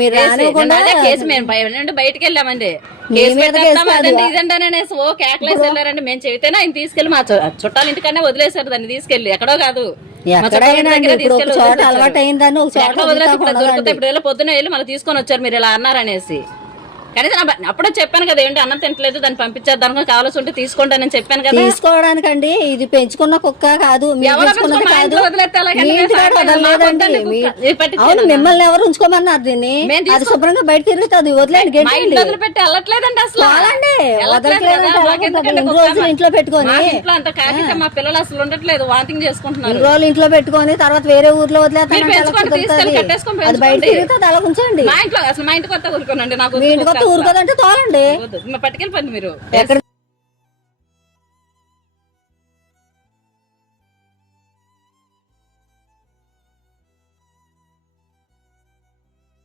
మీరు రానివ్వకుండా కేసు మేము బయటకు వెళ్ళామండి కేసు పెట్టేస్తామండి ఇదంటే ఓ కేకలేసి వెళ్ళారండి. మేము చెబితేనే ఆయన తీసుకెళ్లి మా చుట్టాల ఇంటికన్నా వదిలేశారు దాన్ని తీసుకెళ్లి. ఎక్కడో కాదు అలవాటు అయిందని దొరికితే ఇప్పుడు ఇలా పొద్దున వెళ్ళి మళ్ళీ తీసుకొని వచ్చారు మీరు ఇలా అన్నారనేసి. కనీసం అప్పుడే చెప్పాను కదా ఏంటి అన్నం తింటలేదు దాన్ని పంపించేద్దాం కావాల్సి ఉంటే తీసుకోండి అని చెప్పాను కదా. తీసుకోవడానికండి ఇది పెంచుకున్న కుక్క కాదు, అవును మిమ్మల్ని ఎవరు ఉంచుకోమన్నారు దీన్ని? అది శుభ్రంగా బయట తిరుగుతుంది, వదిలేండి. వదిలిపెట్టి వెళ్ళట్లేదండి అసలు. రోజులు ఇంట్లో పెట్టుకొని అంత కాకపోతే మా పిల్లలు అసలు ఉండట్లేదు, వాంతింగ్ చేసుకుంటున్నారు. రోజులు ఇంట్లో పెట్టుకొని తర్వాత వేరే ఊర్లో వదిలేస్తాను బయట తిరుగుతుంది. అలా ఉంచండి. మా ఇంట్లో అసలు మా ఇంటికి కొత్త ఊరుకోనండి. నాకు మీ ఇంటికి కొత్త ఊరుకోదంటే తోలండి, పట్టుకెళ్ళిపోండి మీరు. ఎక్కడ